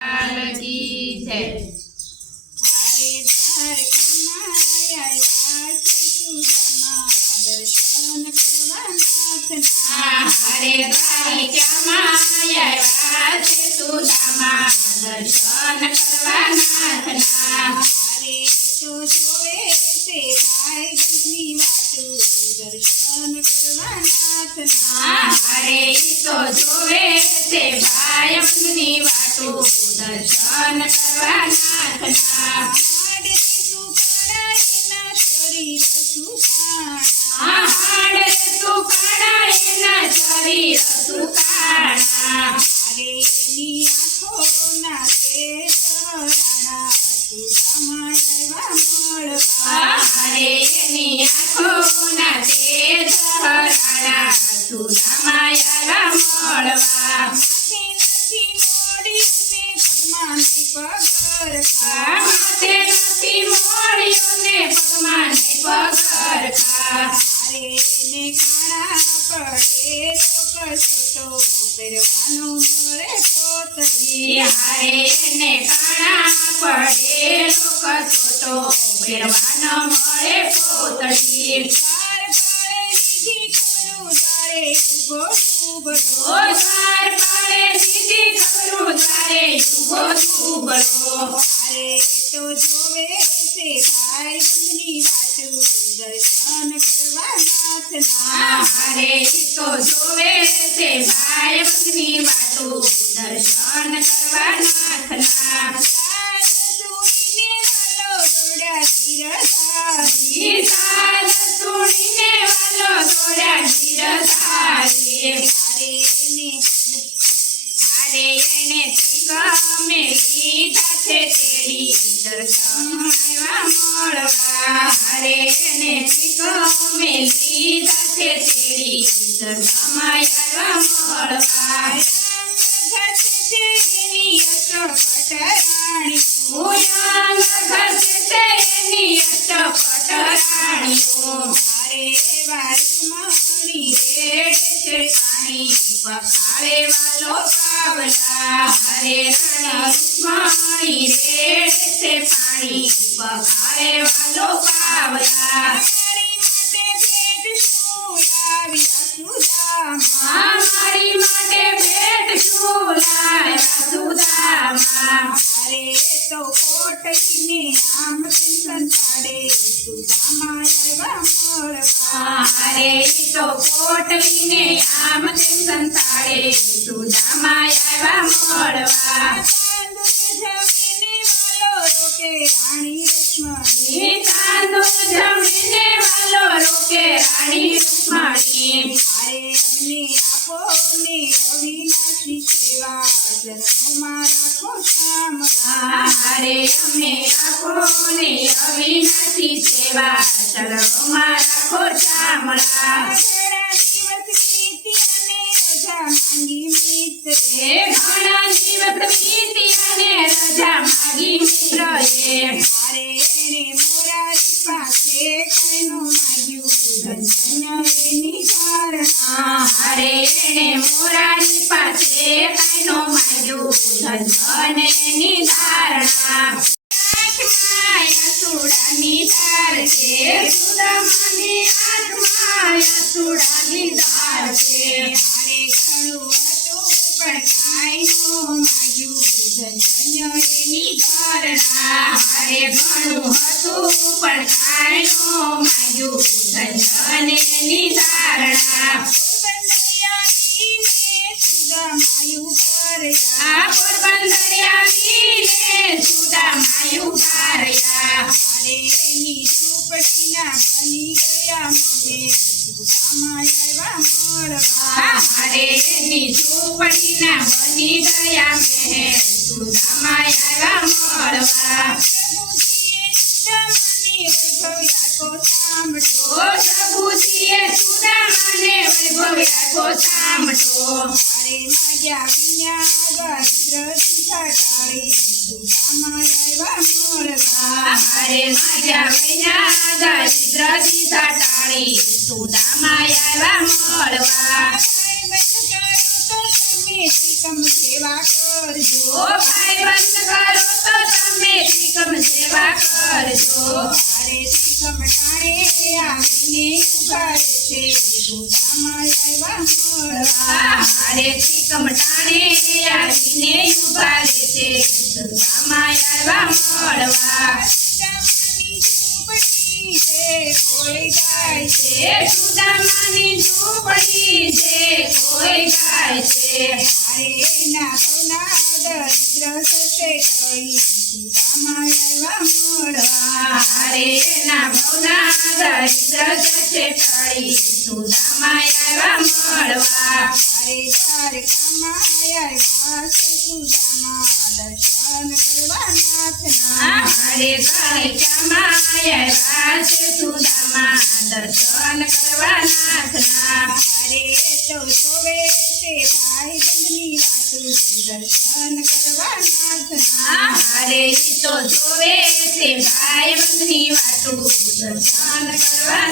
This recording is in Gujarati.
की जय। हरे द्वारकामाय सुदामा दर्शन करवानाथना। हरे द्वारकामाय सुदामा दर्शन करवानाथना। हरे तो जोवे से भाई बंधनी वातु दर्शन करवानाथना। हरे तो जोवे से भाई बंधनी वातु दर्शन करवानाथना। हाडे सुकाड़ा शरीर सुकाड़ा। हाडे सुकाड़ा एना शरीर सुकाड़ा। हरे नी आँखो ना तेज राणा सुदामा આવ્યા મળવા। हरे नी आँखो ना तेज राणा सुदामा આવ્યા મળવા। માથે નથી મોડ્યું ને પગમાં નહીં પગરખા। હારે નથી મોડ્યું ને પગમાં નહીં પગરખા। હારે ને કાણા પડે લોક છોટો પહેરવાનો મળે પોતળી। હારે ચાર પાળે લીધી ખબરું દ્વારે ઉભો દુબળો। હારે તો જોવે છે ભાઈ બંધની વાતું દર્શન કરવાનાથના। હારે તો જોવે છે ભાઈ બંધની વાતું દર્શન કરવાનાથના। સાત સુણીને વાલો દોડ્યા ધીરધારી। સાદ સુણીને વાલો દોડ્યા ધીરધારી। હારે એને ગમે લીધા છે તેડી દર્શન આવ્યા મળવા। હારે એને ગમે લીધા છે તેડી દર્શન આવ્યા મળવા। એની અટપટ રાણીઓ। ઉયાંગ ઘસે છે એની અટપટ રાણીઓ। હારે વારુકમણી રેડ છે પાણી પખાળે વાલો પાવલા। હરે રૂકમણી રેડ છે પાણી પખાળે વાલો પાવલા। મારી માટે ભેટ શું લાવ્યા સુદામા। મારી માટે ભેટ શું લાવ્યા સુદામા। હારે તો કોટલીને આમ સંતાડે સુદામા આવ્યા મળવા। હારે તો પોટલીને આમ તેમ સંતાડે સુદામા આવ્યા મળવા। ચાંદો જમીને વાલો રોકે રાણી રૂકમણી। ચાંદો જમીને હારે અમને આપો ને અવિનાશી સેવા ચરણોમાં રાખો શામળા। ઘણા દિવસ વીતી અને રજા માંગી મિત્રએ। હારે એને મોરારી પાસે કઈનો માગ્યું ધન્ય એની ધારણા। હારે એને મોરારી પાસે કઈનો માગ્યું ધન એની ધારણા। સુડાની ધાર છે સુદામાની આંખમાં યસુડાની ધાર છે। હારે ઘણું હતું પણ કાંઈનો માગ્યું ધન્ય એની ધારણા। હારે ઘણું હતું પણ કાંઈનો માગ્યું ધન એની ધારણા। આ પોરબંદરિયા વીને સુદામાયું કાર્યા। હારે એની ઝૂંપડીના બની ગયા મહેલ સુદામા આવ્યા મળવા। હારે એની ઝૂંપડીના બની ગયા મહેલ સુદામા આવ્યા મળવા। પ્રભુજીએ સુદામાને વૈભવ્યા કો સામટો। હારે માગ્યા વિના દરિદ્ર દીધા ટાળી સુદામા આવ્યા મળવા। હારે માગ્યા વિના દરિદ્ર દીધા ટાળી સુદામા આવ્યા મળવા। ભાઈ બંધ કરો તો તમે ત્રિકમ સેવા કરજો। ઓ ભાઈ સુદામા આવ્યા મળવા સુદામાની ઝૂંપડી છે કોઈ ગાય છે સુદામાની ઝૂંપડી છે કોઈ ગાય છે હારે એના ભવના દરિદ્ર થશે ટળી સુદામા આવ્યા મળવા હારે ના ભવના દરિદ્ર જશે ટળી સુદામા આવ્યા મળવા હારે દ્વારકામાં આવ્યા છે સુદામા દર્શન કરવા નાથના હારે દ્વારકામાં આવ્યા છે સુદામા દર્શન કરવા નાથના હારે તો જોવે છે ભાઈ બંધની વાતું દર્શન કરવા નાથના હારે ઈ તો જોવે છે ભાઈ બંધની વાતું દર્શન કરવા